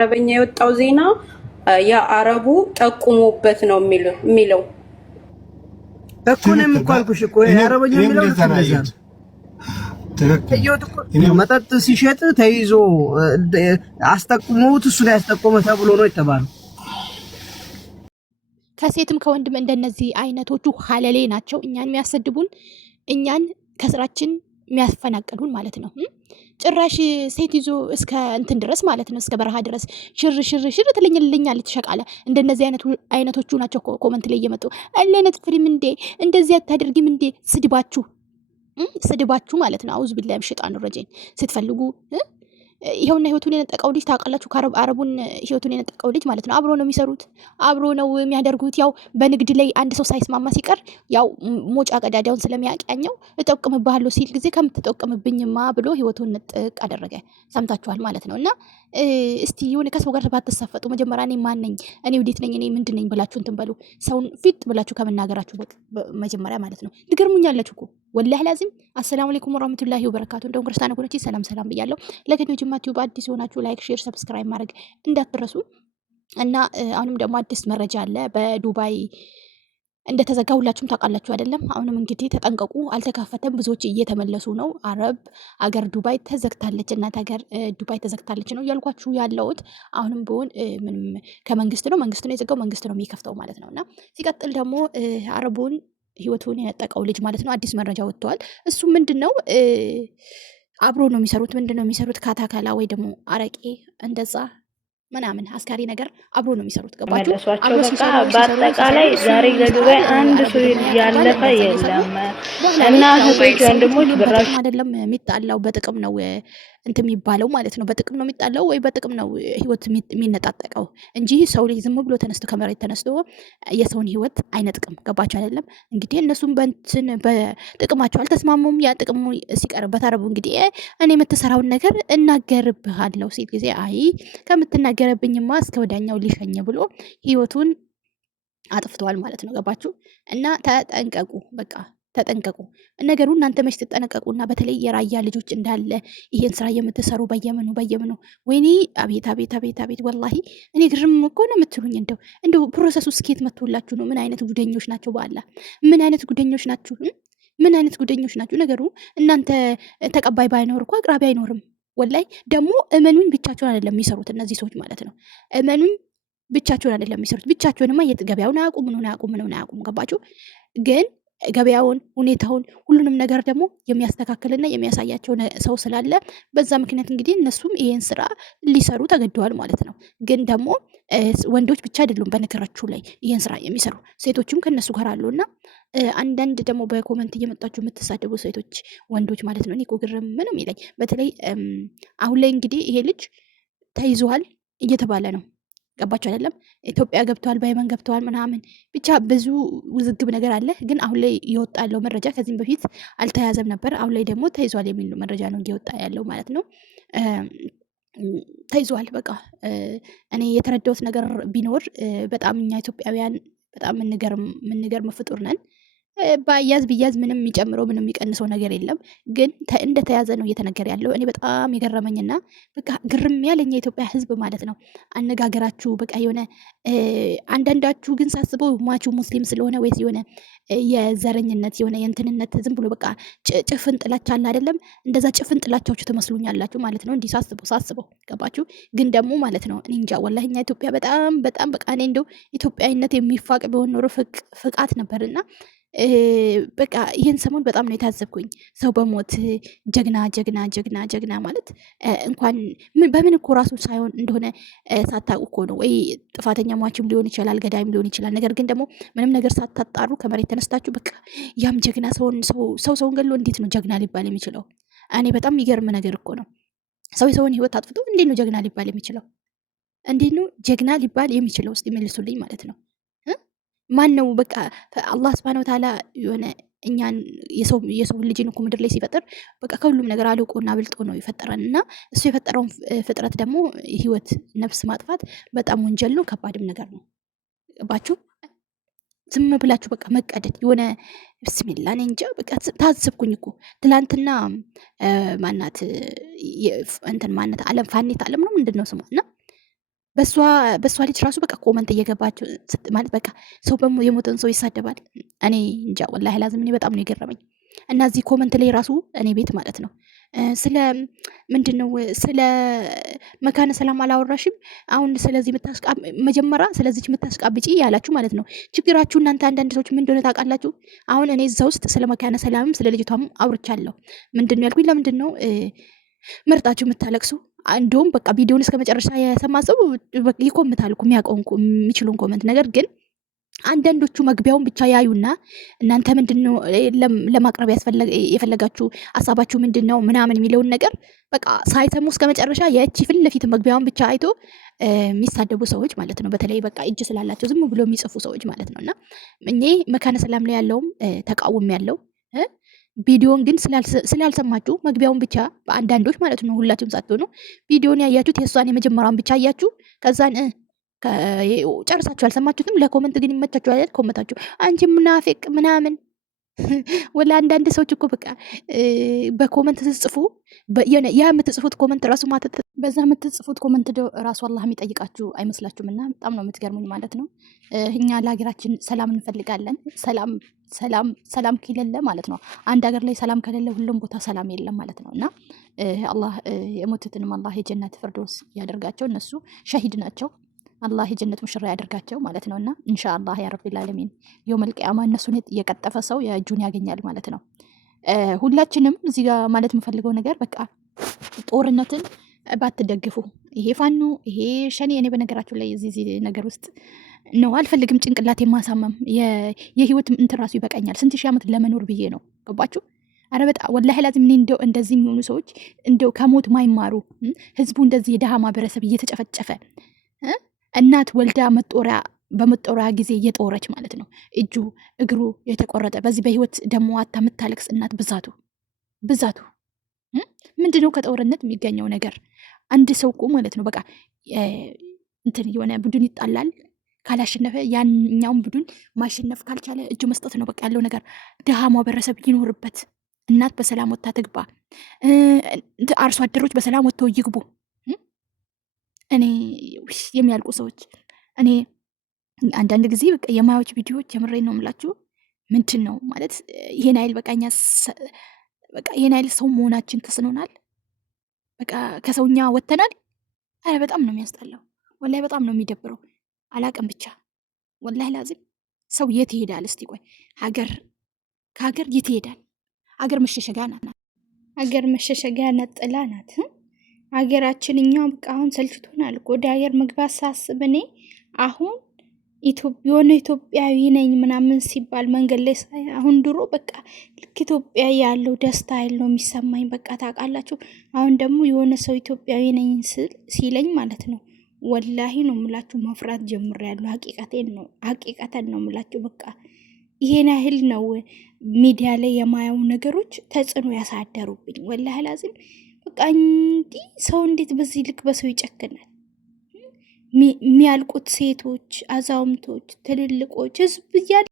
አረበኛ የወጣው ዜና የአረቡ ጠቁሞበት ነው የሚለው እኮ ነው የምኳልኩሽ እኮ የአረበኛ የሚለው መጠጥ ሲሸጥ ተይዞ አስጠቁሞት እሱ ላይ ያስጠቆመ ተብሎ ነው የተባለው። ከሴትም ከወንድም እንደነዚህ አይነቶቹ ሀለሌ ናቸው። እኛን የሚያሰድቡን፣ እኛን ከስራችን የሚያፈናቅሉን ማለት ነው። ጭራሽ ሴት ይዞ እስከ እንትን ድረስ ማለት ነው፣ እስከ በረሃ ድረስ ሽር ሽር ሽር ትልኝልኛለች ትሸቃለ። እንደነዚህ አይነቶቹ ናቸው ኮመንት ላይ እየመጡ አይነት ፍሪም እንዴ እንደዚህ አታደርጊም እንዴ? ስድባችሁ ማለት ነው። አውዝ ቢላሂ ሸይጣን ረጂም ስትፈልጉ ይሄውና ህይወቱን የነጠቀው ልጅ ታውቃላችሁ። አረቡን ህይወቱን የነጠቀው ልጅ ማለት ነው። አብሮ ነው የሚሰሩት፣ አብሮ ነው የሚያደርጉት። ያው በንግድ ላይ አንድ ሰው ሳይስማማ ሲቀር ያው ሞጫ ቀዳዳውን ስለሚያቀያኘው እጠቅምብሃለሁ ሲል ጊዜ ከምትጠቅምብኝማ ብሎ ህይወቱን ንጥቅ አደረገ። ሰምታችኋል ማለት ነው። እና እስቲ የሆነ ከሰው ጋር ባትሳፈጡ መጀመሪያ እኔ ማን ነኝ፣ እኔ ወዴት ነኝ፣ እኔ ምንድን ነኝ ብላችሁ እንትን በሉ። ሰውን ፊት ብላችሁ ከመናገራችሁ መጀመሪያ ማለት ነው። ትገርሙኛላችሁ እኮ ወላሂ ላዚም። አሰላሙ አለይኩም ወራህመቱላሂ ወበረካቱ። እንደውም ክርስቲያን ወገኖቼ ሰላም ሰላም ብያለሁ። ለከዲዮ ጅማቲው በአዲስ ሆናችሁ ላይክ፣ ሼር፣ ሰብስክራይብ ማድረግ እንዳትረሱ። እና አሁንም ደግሞ አዲስ መረጃ አለ። በዱባይ እንደተዘጋ ሁላችሁም ታውቃላችሁ አይደለም? አሁንም እንግዲህ ተጠንቀቁ፣ አልተከፈተም። ብዙዎች እየተመለሱ ነው። አረብ አገር ዱባይ ተዘግታለች፣ እናት ሀገር ዱባይ ተዘግታለች ነው እያልኳችሁ ያለሁት። አሁንም ቢሆን ምንም ከመንግስት ነው የዘጋው፣ መንግስት ነው የሚከፍተው ማለት ነው። እና ሲቀጥል ደግሞ አረቡን ህይወቱን የነጠቀው ልጅ ማለት ነው አዲስ መረጃ ወጥቷል። እሱ ምንድነው አብሮ ነው የሚሰሩት። ምንድነው የሚሰሩት? ካታካላ ወይ ደግሞ አረቄ እንደዛ ምናምን አስካሪ ነገር አብሮ ነው የሚሰሩት። ገባችሁ? በቃ በአጠቃላይ ዛሬ ለዱባይ አንድ ሰው ያለፈ የለም። እና እህቶች ወንድሞች ብራችሁ አይደለም የሚጣላው በጥቅም ነው እንትን የሚባለው ማለት ነው። በጥቅም ነው የሚጣላው ወይ በጥቅም ነው ህይወት የሚነጣጠቀው እንጂ ሰው ልጅ ዝም ብሎ ተነስቶ ከመሬት ተነስቶ የሰውን ህይወት አይነጥቅም። ገባችሁ አይደለም? እንግዲህ እነሱም በጥቅማቸው አልተስማሙም። ያ ጥቅሙ ሲቀርበት አረቡ እንግዲህ እኔ የምትሰራውን ነገር እናገርብሃለሁ ሲል ጊዜ አይ ከምትናገርብኝማ እስከ ወዳኛው ሊሸኝ ብሎ ህይወቱን አጥፍተዋል ማለት ነው። ገባችሁ? እና ተጠንቀቁ በቃ ተጠንቀቁ። ነገሩ እናንተ መች ትጠነቀቁና፣ በተለይ የራያ ልጆች እንዳለ ይሄን ስራ የምትሰሩ በየምኑ ወይኔ አቤት አቤት አቤት አቤት ወላሂ እኔ ግርም እኮ ነው የምትሉኝ። እንደው ፕሮሰሱ ስኬት መጥቶላችሁ ነው። ምን አይነት ጉደኞች ናቸው? በአላ ምን አይነት ጉደኞች ናችሁ? ምን አይነት ጉደኞች ናችሁ? ነገሩ እናንተ ተቀባይ ባይኖር እኮ አቅራቢ አይኖርም። ወላይ ደግሞ እመኑኝ ብቻቸውን አይደለም የሚሰሩት እነዚህ ሰዎች ማለት ነው። እመኑኝ ብቻቸውን አይደለም የሚሰሩት። ብቻቸውንማ የት ገበያውን አያውቁም፣ ምኑን አያውቁም። ገባችሁ? ግን ገበያውን ሁኔታውን ሁሉንም ነገር ደግሞ የሚያስተካክልና የሚያሳያቸው ሰው ስላለ በዛ ምክንያት እንግዲህ እነሱም ይሄን ስራ ሊሰሩ ተገደዋል ማለት ነው። ግን ደግሞ ወንዶች ብቻ አይደሉም በነገራችሁ ላይ ይሄን ስራ የሚሰሩ ሴቶችም ከነሱ ጋር አሉና አንዳንድ ደግሞ በኮመንት እየመጣችሁ የምትሳደቡ ሴቶች ወንዶች ማለት ነው። እኔ እኮ ግርም ምንም ይለኝ። በተለይ አሁን ላይ እንግዲህ ይሄ ልጅ ተይዟል እየተባለ ነው። ገባችሁ አይደለም? ኢትዮጵያ ገብተዋል፣ በየመን ገብተዋል ምናምን ብቻ ብዙ ውዝግብ ነገር አለ። ግን አሁን ላይ እየወጣ ያለው መረጃ ከዚህም በፊት አልተያዘም ነበር። አሁን ላይ ደግሞ ተይዟል የሚል መረጃ ነው እየወጣ ያለው ማለት ነው። ተይዟል በቃ። እኔ የተረዳሁት ነገር ቢኖር በጣም እኛ ኢትዮጵያውያን በጣም የምንገርም ፍጡር ነን። ባያዝ ቢያዝ ምንም የሚጨምረው ምንም የሚቀንሰው ነገር የለም። ግን እንደተያዘ ነው እየተነገረ ያለው። እኔ በጣም የገረመኝና በቃ ግርም ያለኝ የኢትዮጵያ ሕዝብ ማለት ነው አነጋገራችሁ በቃ የሆነ አንዳንዳችሁ ግን ሳስበው ሟቹ ሙስሊም ስለሆነ ወይስ የሆነ የዘረኝነት የሆነ የእንትንነት ዝም ብሎ በቃ ጭፍን ጥላቻ አለ አይደለም? እንደዛ ጭፍን ጥላቻዎቹ ትመስሉኛላችሁ ማለት ነው። እንዲህ ሳስበው ገባችሁ? ግን ደግሞ ማለት ነው እኔ እንጃ ወላሂ እኛ ኢትዮጵያ በጣም በጣም በቃ እኔ እንደው ኢትዮጵያዊነት የሚፋቅ ቢሆን ኖሮ ፍቃት ነበርና በቃ ይህን ሰሞን በጣም ነው የታዘብኩኝ። ሰው በሞት ጀግና ጀግና ጀግና ጀግና ማለት እንኳን በምን እኮ ራሱ ሳይሆን እንደሆነ ሳታውቁ እኮ ነው። ወይ ጥፋተኛ ሟችም ሊሆን ይችላል፣ ገዳይም ሊሆን ይችላል። ነገር ግን ደግሞ ምንም ነገር ሳታጣሩ ከመሬት ተነስታችሁ በቃ ያም ጀግና ሰውን ገሎ እንዴት ነው ጀግና ሊባል የሚችለው? እኔ በጣም የሚገርም ነገር እኮ ነው። ሰው የሰውን ህይወት አጥፍቶ እንዴት ነው ጀግና ሊባል የሚችለው? እንዴት ነው ጀግና ሊባል የሚችለው? እስቲ መልሱልኝ ማለት ነው። ማን ነው? በቃ አላህ ሱብሃነሁ ወተዓላ የሆነ እኛን የሰው ልጅን እኮ ምድር ላይ ሲፈጥር በቃ ከሁሉም ነገር አልቆና አብልጦ ነው የፈጠረን እና እሱ የፈጠረውን ፍጥረት ደግሞ ህይወት ነፍስ ማጥፋት በጣም ወንጀል ነው፣ ከባድም ነገር ነው። ባችሁ ዝም ብላችሁ በቃ መቀደድ የሆነ ብስሚላ እኔ እንጃ በቃ ታዘብኩኝ እኮ ትላንትና ማናት እንትን ማናት አለም ፋኒት አለም ነው ምንድን ነው ስሟ እና በሷ ልጅ ራሱ በቃ ኮመንት እየገባችሁ ማለት በቃ ሰው የሞተን ሰው ይሳደባል። እኔ እንጃ ወላሂ ላዝም እኔ በጣም ነው የገረመኝ። እና እዚህ ኮመንት ላይ ራሱ እኔ ቤት ማለት ነው ስለ ምንድነው ስለ መካነ ሰላም አላወራሽም አሁን ስለዚህ መጀመሪያ ስለዚህ የምታስቃብጪ ያላችሁ ማለት ነው። ችግራችሁ እናንተ አንዳንድ ሰዎች ምን እንደሆነ ታውቃላችሁ። አሁን እኔ እዛ ውስጥ ስለ መካነ ሰላምም ስለ ልጅቷም አውርቻለሁ። ምንድነው ያልኩኝ ለምንድነው መርጣችሁ የምታለቅሱ? እንደውም በቃ ቪዲዮውን እስከ መጨረሻ የሰማ ሰው ይኮምታል እኮ የሚችሉን ኮመንት። ነገር ግን አንዳንዶቹ መግቢያውን ብቻ ያዩና እናንተ ምንድነው ለማቅረብ የፈለጋችሁ ሐሳባችሁ ምንድነው ምናምን የሚለውን ነገር በቃ ሳይሰሙ እስከ መጨረሻ የእቺ ፊት ለፊት መግቢያውን ብቻ አይቶ የሚሳደቡ ሰዎች ማለት ነው። በተለይ በቃ እጅ ስላላቸው ዝም ብሎ የሚጽፉ ሰዎች ማለት ነውና እኔ መካነ ሰላም ላይ ያለውም ተቃውሞ ያለው ቪዲዮን ግን ስላልሰማችሁ መግቢያውን ብቻ በአንዳንዶች ማለት ነው ሁላችሁም ሳትሆኑ ቪዲዮን ያያችሁት የእሷን የመጀመሪያውን ብቻ አያችሁ ከዛን ጨርሳችሁ አልሰማችሁትም። ለኮመንት ግን ይመቻችሁ አይደል? ኮመንታችሁ አንቺ ምናፍቅ ምናምን ወላ አንዳንድ ሰዎች እኮ በቃ በኮመንት ተጽፉ ያ የምትጽፉት ኮመንት ራሱ ማለት በዛ የምትጽፉት ኮመንት ራሱ አላህ የሚጠይቃችሁ አይመስላችሁም? እና በጣም ነው የምትገርሙኝ ማለት ነው። እኛ ለሀገራችን ሰላም እንፈልጋለን። ሰላም ከሌለ ማለት ነው አንድ ሀገር ላይ ሰላም ከሌለ ሁሉም ቦታ ሰላም የለም ማለት ነው። እና አላህ የሞቱትንም አላህ የጀነት ፍርዶስ ያደርጋቸው። እነሱ ሸሂድ ናቸው። አላህ የጀነት ሙሽራ ያደርጋቸው ማለት ነውና ኢንሻአላህ ያ ረቢል ዓለሚን የውመል ቂያማ እነሱን የቀጠፈ ሰው የእጁን ያገኛል ማለት ነው። ሁላችንም እዚህ ጋር ማለት የምፈልገው ነገር በቃ ጦርነትን ባትደግፉ። ይሄ ፋኖ ይሄ ሸኔ እኔ በነገራችሁ ላይ እዚህ ነገር ውስጥ ነው አልፈልግም። ጭንቅላት የማሳመም የህይወት እንትን ራሱ ይበቃኛል። ስንት ሺህ ዓመት ለመኖር ብዬ ነው። ገባችሁ? አረ በጣም ወላሂ ላዚም እኔ እንደው እንደዚህ የሚሆኑ ሰዎች እንደው ከሞት ማይማሩ ህዝቡ እንደዚህ የደሃ ማህበረሰብ እየተጨፈጨፈ እናት ወልዳ በመጦሪያ ጊዜ እየጦረች ማለት ነው እጁ እግሩ የተቆረጠ በዚህ በህይወት ደሞ አታ የምታለቅስ እናት ብዛቱ ምንድነው? ከጦርነት የሚገኘው ነገር አንድ ሰው እኮ ማለት ነው በቃ እንትን የሆነ ቡድን ይጣላል። ካላሸነፈ ያኛውን ቡድን ማሸነፍ ካልቻለ እጁ መስጠት ነው በቃ ያለው ነገር። ደሃ ማህበረሰብ ይኖርበት፣ እናት በሰላም ወጥታ ትግባ፣ አርሶ አደሮች በሰላም ወጥተው ይግቡ። እኔ የሚያልቁ ሰዎች እኔ አንዳንድ ጊዜ በቃ የማያዎች ቪዲዮዎች የምሬን ነው የምላችሁ። ምንድን ነው ማለት ይሄን አይል በቃ እኛ በቃ ይሄን አይል ሰው መሆናችን ተስኖናል። በቃ ከሰውኛ ወጥተናል። አረ በጣም ነው የሚያስጠላው። ወላሂ በጣም ነው የሚደብረው። አላቅም ብቻ ወላሂ ላዚም ሰው የት ይሄዳል? እስቲ ቆይ ከሀገር የት ይሄዳል? ሀገር መሸሸጊያ ናት። ሀገር መሸሸጊያ ነጥላ ናት። ሀገራችን እኛ በቃ አሁን ሰልችቶናል። ወደ ሀገር መግባት ሳስብ እኔ አሁን የሆነ ኢትዮጵያዊ ነኝ ምናምን ሲባል መንገድ ላይ ሳይ አሁን ድሮ በቃ ልክ ኢትዮጵያ ያለው ደስታ ያለው የሚሰማኝ በቃ ታውቃላችሁ። አሁን ደግሞ የሆነ ሰው ኢትዮጵያዊ ነኝ ሲለኝ ማለት ነው ወላሂ ነው የምላችሁ መፍራት ጀምሬያለሁ። ሀቂቀተን ነው የምላችሁ። በቃ ይሄን ያህል ነው ሚዲያ ላይ የማየው ነገሮች ተጽዕኖ ያሳደሩብኝ ወላሂ ላዚም። በቃ እንዲህ ሰው እንዴት በዚህ ልክ በሰው ይጨክናል? የሚያልቁት ሴቶች፣ አዛውንቶች፣ ትልልቆች ህዝብ እያለ